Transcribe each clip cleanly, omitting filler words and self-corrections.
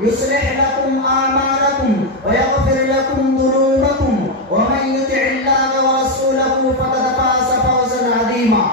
يصلح لكم أعمالكم ويغفر لكم ذنوبكم ومن يطع الله ورسوله فقد فاز فوزا عظيما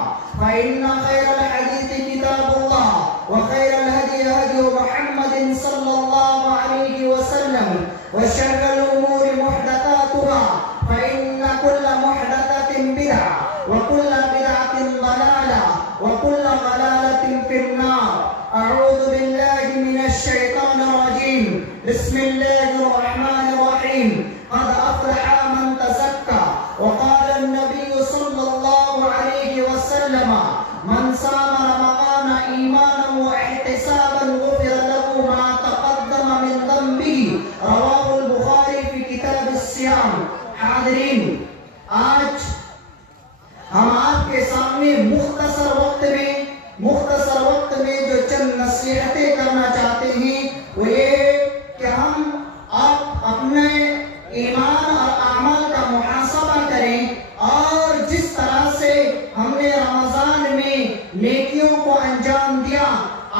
فإن خير الحديث كتاب الله وخير الهدي هدي محمد صلى الله عليه وسلم وشر الأمور محدثاتها فإن كل محدثة بدعة وكل بدعة ضلالة وكل ضلالة في النار. أعوذ بالله من الشيطان الرجيم. بسم الله الرحمن الرحيم. قد أفلح من تزكى وقال النبي صلى الله عليه وسلم من صام رمضان إيمانا واحتسابا غفر له ما تقدم من ذنبه رواه البخاری في کتاب الصيام. حاضرین، آج ہم آپ کے سامنے مختصر وقت میں جو چند نصیحتیں کرنا چاہتے ہیں وہ یہ کہ ہم اپنے ایمان اور اعمال کا محاسبہ کریں اور جس طرح سے ہم نے رمضان میں نیکیوں کو انجام دیا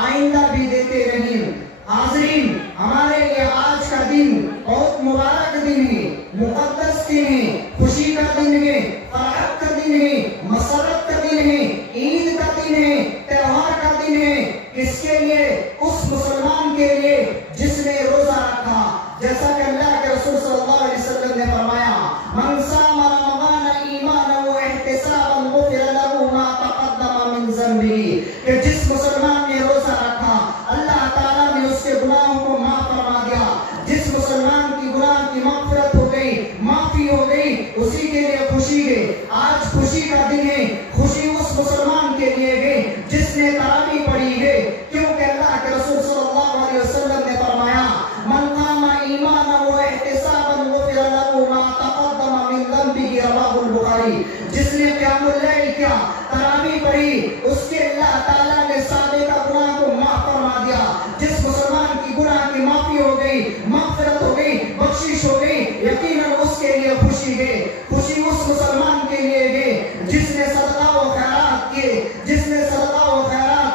آئندہ بھی دیتے رہیں. حاضرین، ہمارے لیے آج کا دن بہت مبارک دن ہے، مقدس دن ہے، خوشی کا دن ہے، فرحت کا دن ہے، مسرت کا دن ہے، عید کا دن ہے، تہوار کا دن ہے. کس کے لیے؟ اس مسلمان کے لیے جس نے روزہ رکھا. جیسا کہ اللہ کے رسول صلی اللہ علیہ وسلم نے فرمایا من صام رمضان ایمانا واحتسابا غفر له ما تقدم من ذنبه، کہ جس مسلمان نے روزہ رکھا اللہ تعالیٰ نے اس کے گناہوں کو معاف فرما دیا. جس مسلمان کی گناہ کی مغفرت ہو گئی، معافی ہو گئی، اسی کے لیے خوشی ہے. آج خوشی کا دن ہے. خوشی اس مسلمان کے لیے ہے جس نے تراویح پڑھی ہے، کیونکہ اللہ کے رسول صلی اللہ علیہ وسلم نے فرمایا من قام ایمانا واحتسابا غفر له ما تقدم من ذنبه رواه البخاری. جس نے قیام اللیل کیا، تراویح پڑھی، اس کے اللہ تعالیٰ نے سابقہ گناہ کو معاف فرما دیا. جس مسلمان کی گناہ کی معافی ہو گئی، مغفرت ہو گئی، بخشش ہو گئی، یقیناً اس کے لیے خوشی ہے. خوشی اس مسلمان کے لیے ہے جس نے صدقہ و خیرات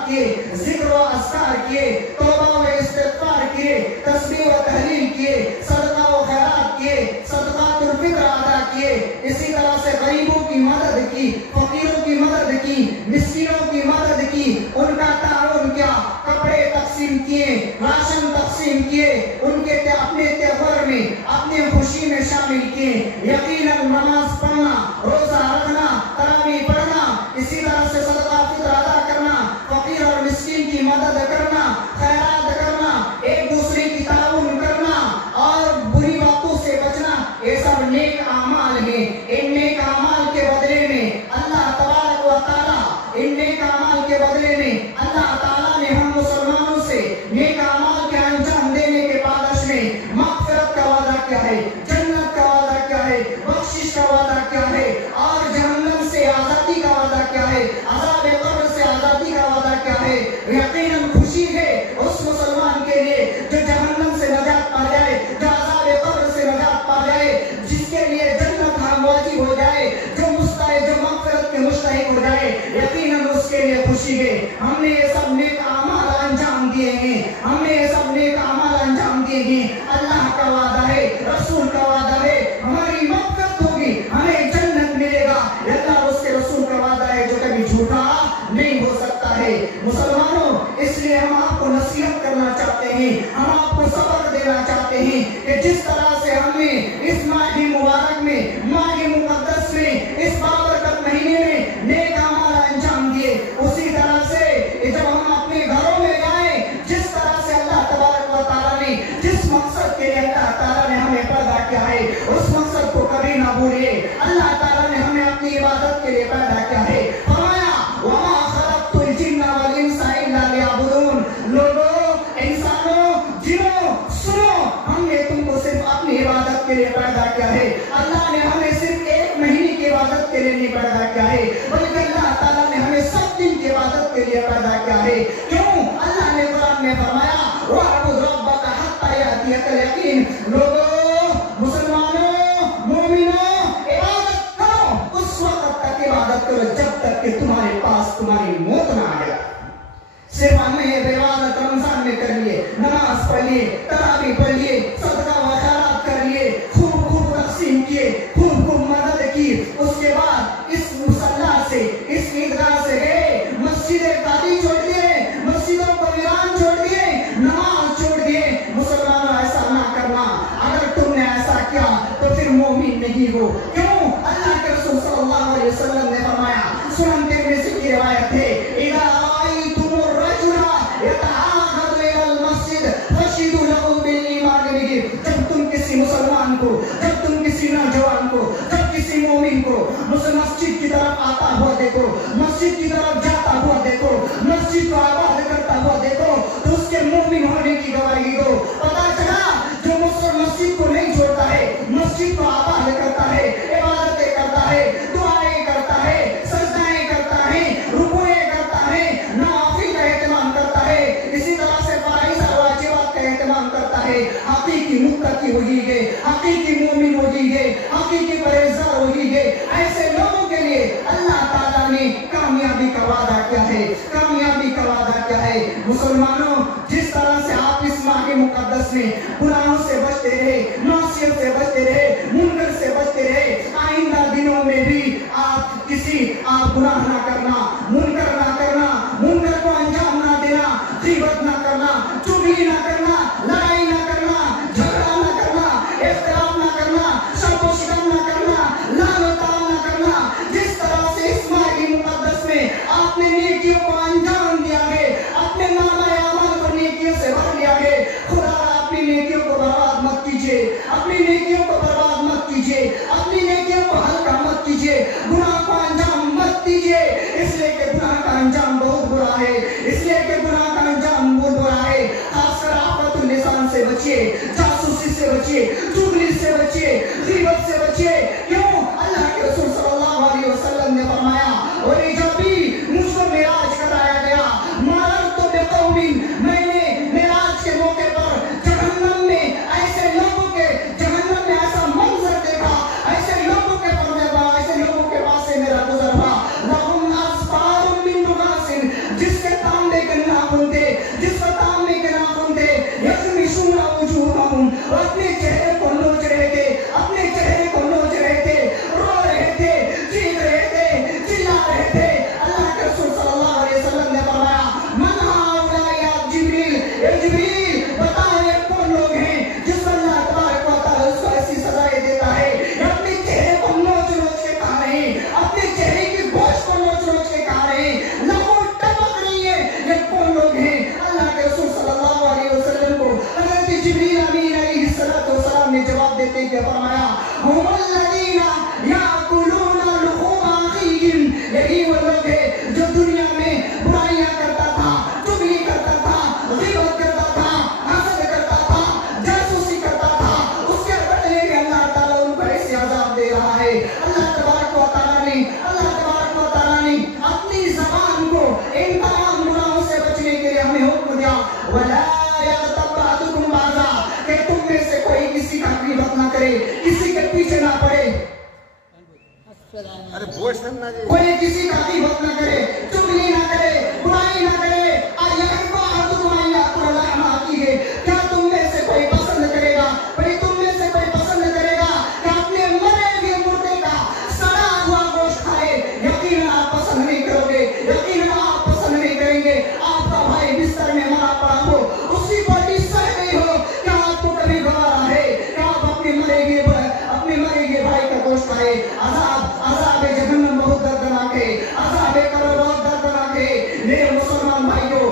کیے، ذکر و اذکار کیے، توبہ و استغفار کیے، تسبیح و تحلیل کیے، صدقہ و خیرات کیے، صدقات الفطر ادا کیے. اسی طرح سے غریبوں کی مدد کی، فقیروں کی مدد کی، مسکینوں کی مدد کی، ان کا تعاون کیا، کپڑے تقسیم کیے، راشن تقسیم کیے، ان کے اپنے تہوار میں اپنے خوشی میں شامل کیے. یقیناً نماز پڑھنا، روزہ رکھنا، تراویح پڑھنا، اسی طرح سے صدقہ فطر ادا کرنا، فقیر اور مسکین کی مدد کرنا، خیرات کرنا، ایک دوسرے کی تعاون کرنا اور بری باتوں سے بچنا، یہ سب نیک اعمال ہیں. ان نیک اعمال کے بدلے میں اللہ تبارک و تعالیٰ نے ہم مسلمانوں سے نیک اعمال کے انجام دینے کے بعد میں مغفرت کا وعدہ کیا ہے، جنت کا وعدہ کیا ہے، بخشش کا وعدہ کیا ہے، اور جہنم سے آزادی کا وعدہ کیا ہے، عذاب قبر سے آزادی کا وعدہ کیا ہے. یقیناً خوشی ہے اس مسلمان کے لیے جو جہنم سے نجات پا جائے، جو عذاب قبر سے نجات پا جائے، جس کے لیے جنت ہم واجب ہو جائے، جو مغفرت کے مستحق ہو جائے. یقیناً اس کے لیے خوشی ہے. ہم نے یہ سب نیک اعمال انجام دیے ہیں، اللہ کا وعدہ ہے، رسول کا وعدہ ہے، ہماری مغفرت ہوگی، ہمیں جنت ملے گا. اللہ اور اس کے رسول کا وعدہ ہے جو کبھی جھوٹا نہیں ہو سکتا ہے. مسلمانوں، اس لیے ہم آپ کو نصیحت کرنا چاہتے ہیں، ہم آپ کو سبق دینا چاہتے ہیں کہ جس طرح سے ہم نے اس ماہ مبارک میں، ماہ مقدس میں، اس بابرکت مہینے میں نیک اعمال انجام دیے، اسی طرح سے جب ہم اپنے گھروں میں جائیں، جس طرح سے اللہ تبارک و تعالیٰ نے جس مقصد کے لیے اللہ تعالیٰ نے ہمیں پیدا کیا ہے، اس مقصد کو کبھی نہ بھولئے. اللہ تعالیٰ نے ہمیں اپنی عبادت کے لیے پیدا کیا ہے. فرمایا وَمَا خَلَقْتُ الْجِنَّ وَالْإِنسَ إِلَّا لِيَعْبُدُونَ. لوگوں، انسانوں، جنوں، سنو، ہم نے تم کو صرف اپنی عبادت کے لیے پیدا کیا ہے. اللہ نے ہمیں صرف ایک مہینے کی عبادت کے لیے نہیں پیدا کیا ہے، بلکہ اللہ تعالیٰ نے ہمیں 7 دن کی عبادت کے لیے پیدا کیا ہے. کیوں؟ اللہ نے قرآن میں فرمایا وَاعْبُدْ رَبَّكَ حَتَّىٰ يَأْتِيَكَ الْيَقِينُ. لوگوں، مسلمانوں، مومنوں، عبادت کرو، اس وقت تک عبادت کرو جب تک کہ تمہارے پاس تمہاری موت نہ آ جائے. صرف ہمیں عبادت رمضان میں کر لیے، نماز پڑھ لیے، تراویح پڑھ لیے، صدقہ و خیرات کر لیے، خوب تقسیم کیے، خوب مدد کی. اس کے بعد اس مصلی سے، اس عیدگاہ سے گئے، مسجد قاضی چھوڑ دیے، مسجدوں کو ویران چھوڑ دیے، نماز چھوڑ دیے. مسلمانوں ایسا نہ کرنا. اگر تم نے ایسا کیا تو پھر مومن نہیں ہو. کیوں؟ اللہ کے رسول صلی اللہ علیہ وسلم نے فرمایا، سنن ترمذی کی روایت ہے، اذا رأيتم الرجل يتعاهد الى المسجد فاشهدوا له بالایمان به. جب تم کسی مسلمان کو، جب تم کسی نوجوان کو، جب کسی مومن کو مسجد کی طرف آتا ہوا دیکھو، مسجد کی طرف جاتا ہوا دیکھو، مسجد کو آباد کرتا ہوا دیکھو، تو اس کے مومن ہونے کی گواہی دو. پتا چلا جو مسجد کو نہیں چھوڑتا ہے، مسجد کو آباد کرتا ہے، عبادتیں کرتا ہے، دعائیں کرتا ہے، سجدائیں کرتا ہے، رکوعیں کرتا ہے، نوافل کا اہتمام کرتا ہے، اسی طرح سے فرائض اور واجبات کا اہتمام کرتا ہے، حقیقی متقی ہوگی گے، حقیقی مومن ہوگی گے، حقیقی پرہیزگار ہوگی گے. ایسے لوگوں کے لیے اللہ تعالیٰ نے کامیابی کا وعدہ کیا ہے، کامیابی کا وعدہ کیا ہے. مسلمانوں، جس طرح سے آپ اس ماہ مقدس میں گناہوں سے بچتے رہے، معصیت سے بچتے رہے، منکر سے بچتے رہے، آئندہ دنوں میں بھی آپ گناہ نہ کرنا، منکر نہ کرنا، منکر کو انجام نہ دینا، غیبت نہ کرنا، چغلی نہ کرنا، لڑائی نہ کرنا، جھگڑا نہ کرنا، اختلاف نہ کرنا، شر و شتم نہ کرنا، لعن و طعن نہ کرنا. جس طرح سے اس ماہ مقدس میں آپ نے نیکیوں کو انجام دیا ہے، اپنے نامہ اعمال کو نیکیوں سے بھر لیا ہے، خدا اپنی نیکیوں کو برباد مت کیجیے، اپنی نیکیوں کو برباد مت کیجیے، اپنی نیکیوں کو ہلکا مت کیجیے، گناہ کو انجام مت دیجیے. اس لیے کہ گناہ کا انجام بہت برا ہے، اس لیے کہ گناہ کا انجام بہت برا ہے. خاص کر آفت اللسان سے بچیے، جاسوسی سے بچیے، چغلی سے بچیے، غیبت سے بچیے. کیوں؟ اللہ کے رسول صلی اللہ علیہ وسلم نے فرمایا، اور جب بھی مجھ کو معراج کرایا گیا، مررت بقوم، میں نے معراج کے موقع پر جہنم میں ایسے لوگوں کے، جہنم میں ایسا منظر دیکھا، ایسے لوگوں کے ایسے لوگوں کے پاس سے میرا گزر ہوا، لہم اصفار من نحاس، جس کے تانبے کے ناخن تھے، جس کے تانبے کے ناخن تھے، یخمشون وجوہہم، وہ اپنے چہرے کو نوچ رہے تھے، اپنے چہرے کو نوچ رہے تھے، رو رہے تھے، چیخ رہے تھے، چلا رہے تھے. اللہ کے رسول صلی اللہ علیہ وسلم نے فرمایا، من ہؤلاء یا جبریل، اے جبریل بتاؤ یہ کون لوگ ہیں جس پر اللہ تبارک و تعالیٰ اس کو ایسی سزائیں دیتا ہے. یہ اپنے چہرے کو نوچ نوچ کے کہا رہے ہیں، اپنے چہرے کی گوشت کو نوچ نوچ کے کہا رہے ہیں، لہو ٹپک رہی ہے. یہ کون لوگ ہیں؟ اللہ کے رسول صلی اللہ علیہ وسلم کو حضرت جبریل امین علیہ السلام نے جواب دیتے ہوئے فرمایا، ہم الذین یاکلون لحوم اخیہم، یہی وہ لوگ ہیں جو دنیا میں برائیاں کرتا تھا، چغلی کرتا تھا، غیبت کرتا تھا، حسد کرتا تھا، جاسوسی کرتا تھا. اس کے بدلے میں اللہ تعالیٰ ان کو ایسے عذاب دے رہا ہے. اللہ تبارک و تعالیٰ نے اپنی زبان کو ان تمام گناہوں سے بچنے کے لیے ہمیں حکم دیا، وَلَا يَغْتَبْ بَعْضُكُمْ بَعْضًا، کہ تم میں سے کوئی کسی کا غیبت نہ کرے، کسی کے پیچھے نہ پڑے، کوئی کسی کا غیبت نہ کرے، چغلی نہ کرے، برائی نہ کرے. اَيَحِبُّ أَحَدُكُمْ أَن يَأْكُلَ لَحْمَ أَخِيهِ، کیا تم میں سے کوئی پسند کرے گا، تم میں سے کوئی پسند کرے گا کہ اپنے مرے ہوئے مردے کا سڑا ہوا گوشت کھائے؟ یقیناً آپ پسند نہیں کرو گے، یقیناً آپ پسند نہیں کریں گے. آپ کا بھائی بستر میں مرا پڑا ہو، اسی باڈی سڑ گئی ہو، کیا آپ کو کبھی گوارا ہے کہ آپ اپنے مرے ہوئے بھائی کا گوشت کھائے؟ عذاب جہنم بہت دردناک ہے، عذاب قبر بہت دردناک ہے. میرے مسلمان بھائیوں،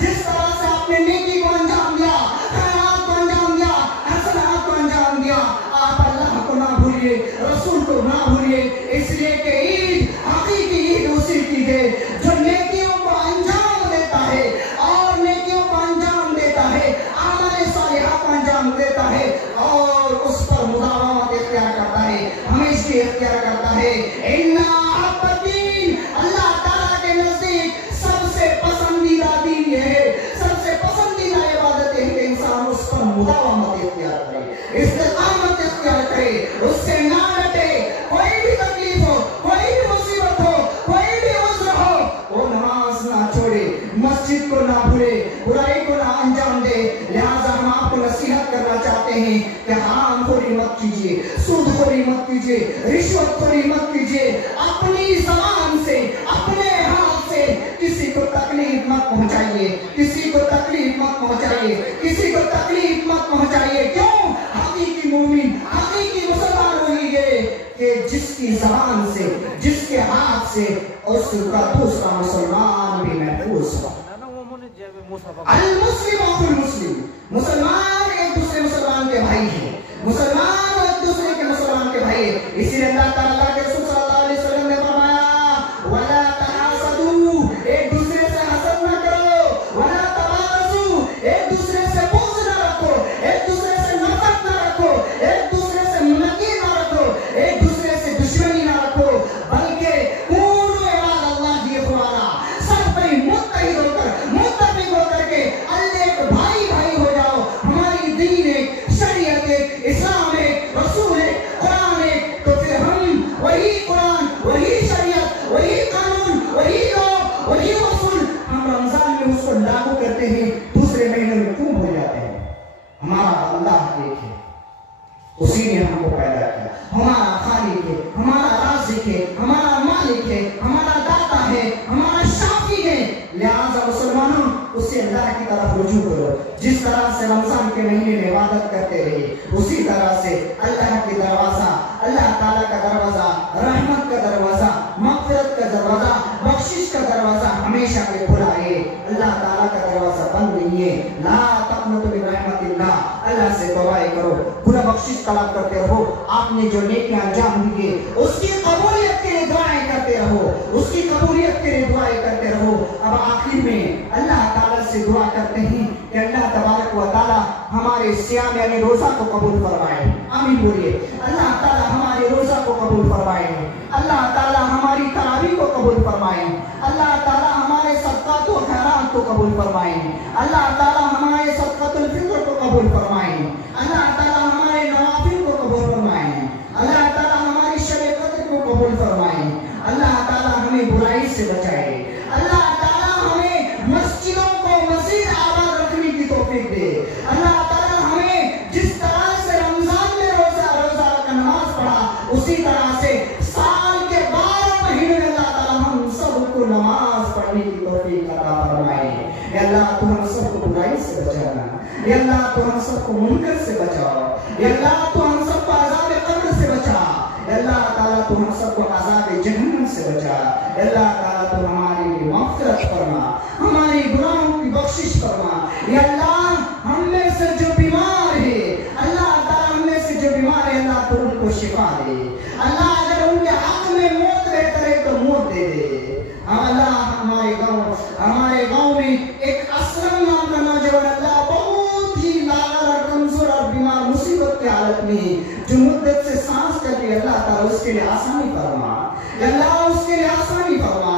جس طرح سے آپ نے نیکی کو انجام دیا، خیرات کو انجام دیا، حسنات کو انجام دیا، آپ اللہ کو نہ بھولیے، رسول کو نہ بھولیے. اس لیے کہ عید، حقیقی عید اسی کی ہے جو نیکیوں کو انجام دیتا ہے، اور نیکیوں کو انجام دیتا ہے، اعمال صالحہ کو انجام دیتا ہے، اور اس پر مداومت اختیار کرتا ہے، ہمیشہ اختیار کرتا ہے. اللہ تعالیٰ کے نزدیک سب سے پسندیدہ دین یہ ہے، سب سے پسندیدہ عبادت ہے کہ انسان اس پر مداومت اختیار کرے، استقامت اختیار کرے، اس سے نہ ڈٹے. کوئی بھی تکلیف ہو، کوئی بھی مصیبت ہو، کوئی بھی عذر ہو، وہ نماز نہ چھوڑے، مسجد کو نہ بھولے، برائی کو نہ انجام دے. لہٰذا ہم آپ کو نصیحت کرنا چاہتے ہیں کہ حرام خوری مت کیجیے, سود خوری مت کیجیے, رشوت خوری مت کیجیے. اپنی زبان سے, اپنے ہاتھ سے کسی کو تکلیف مت پہنچائیے, کسی کو تکلیف مت پہنچائیے, کسی کو تکلیف مت پہنچائیے. کیوں؟ حقیقی مومن, حقیقی مسلمان وہی ہے کہ جس کی زبان سے, جس کے ہاتھ سے اس کا دوسرا مسلمان بھی محفوظ ہو. المسلم اخو المسلم, مسلمان ایک دوسرے مسلمان کے بھائی ہیں, مسلمان ایک دوسرے کے مسلمان کے بھائی ہیں. اسی لیے اللہ تعالیٰ کے رسول صلی اللہ علیہ وسلم نے فرمایا وَلَا تَحَاسَدُوا, ایک دوسرے سے حسد نہ کرو, وَلَا تَبَاغَضُوا, ایک دوسرے سے بغض نہ رکھو, ایک دوسرے سے نفرت نہ رکھو, ایک دوسرے سے منقی نہ رکھو, ایک دوسرے سے دشمنی نہ رکھو, بلکہ کونوا عباد اللہ اخوانا, سب پر متحد ہو کر, متفق ہو کر کے اللہ ایک بھائی بھائی ہو جاؤ. ہماری دین ایک, شریعت ایک, اسلام ایک, رسول ایک, قرآن ایک, تو پھر ہم وہی قرآن, وہی شریعت, وہی قانون, وہی لوگ, وہی رسول ہم رمضان میں اس کو لاگو کرتے ہیں, دوسرے مہینے میں کیوں ہو جاتے ہیں؟ ہمارا اللہ ایک ہے, اسی نے ہم کو پیدا کیا, ہمارا خالق ہے, ہمارا رازق ہے, ہمارا مالک ہے, ہمارا داتا ہے, ہمارا شافی ہے. لہذا مسلمانوں اسی اللہ کی طرف رجوع کرو. جس طرح سے رمضان کے مہینے میں عبادت کرتے رہے, اسی طرح سے اللہ کے دروازہ, اللہ تعالیٰ کا دروازہ, رحمت کا دروازہ, مغفرت کا دروازہ, بخشش کا دروازہ ہمیشہ کے کھلا ہے. اللہ تعالیٰ کا دروازہ بند نہیں ہے. لا تقنطوا من رحمت اللہ, اللہ سے دعائیں کرو, پورا بخشش طلب کرتے رہو. آپ نے جو نیکیاں انجام دیے اس کی قبولیت کے لیے دعائیں کرتے رہو, اس کی قبولیت کے لیے دعائیں کرتے رہو. اب آخر میں اللہ تعالیٰ سے دعا کرتے ہیں کہ اللہ تبارک و تعالیٰ ہمارے صیام یعنی روزہ کو قبول فرمائے. آمین بولیے. اللہ تعالیٰ ہمارے روزہ کو قبول فرمائے, اللہ تعالیٰ ہماری تراویح کو قبول فرمائے, اللہ تعالیٰ ہمارے صدقات و خیرات کو قبول فرمائے, اللہ تعالیٰ ہمارے صدقۃ الفطر کو قبول فرمائے, اللہ تعالیٰ ہمارے نوافل کو قبول فرمائے, اللہ تعالیٰ ہماری شب قدر کو قبول فرمائے, اللہ تعالیٰ ہمیں برائی سے بچائے, اللہ تعالیٰ ہمیں مسجدوں کو مزید آباد رکھنے کی توفیق دے, اللہ تعالیٰ ہمیں جس طرح سے رمضان میں روزہ کا نماز پڑھا اسی طرح سے سال کے 12 مہینے میں اللہ تعالیٰ ہم سب کو نماز پڑھنے کی توفیق عطا فرمائے. اے اللہ تو ہم سب کو برائی سے بچانا, اے اللہ تو ہم سب کو منکر سے بچاؤ, اے اللہ تو ہم سب کو عذاب قبر سے بچا, اے اللہ تعالیٰ تو ہم سب کو عذاب جہنم سے بچا, اے اللہ تعالیٰ تو ہماری مغفرت فرما, ہماری گناہوں کی بخشش فرما. اے اللہ ہم میں سے جو بیمار ہے, اللہ تعالیٰ ہم میں سے جو بیمار ہے اللہ تو ان کو شفا دے, اللہ اگر ان کے حق میں موت بہتر ہے تو موت دے دے. اللہ ہمارے گاؤں میں ایک اسلم نام کا نوجوان اللہ بہت ہی لاغر اور کمزور اور بیمار مصیبت کی حالت میں جو مدت سے سانس کر کے, اللہ تعالیٰ اس کے لیے آسانی فرما, اللہ اس کے لیے آسانی فرما.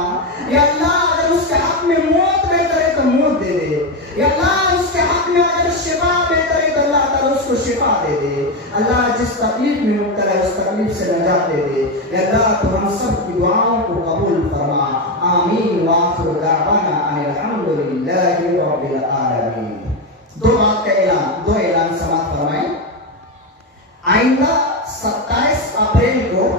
یا اللہ اگر اس کے حق میں موت بہتر ہے تو موت دے دے, یا اللہ اس کے حق میں اگر شفا بہتر ہے تو اللہ تعالیٰ اس کو شفا دے دے. اللہ جس تکلیف میں مبتلا ہے اس تکلیف سے نجات دے دے. یا اللہ تو ہم سب کی دعاؤں کو قبول فرما. آمین. وآخر دعوانا ان الحمدللہ رب العالمین. دو بات کا اعلان, دو اعلان سماعت فرمائیں. آئندہ 27 اپریل کو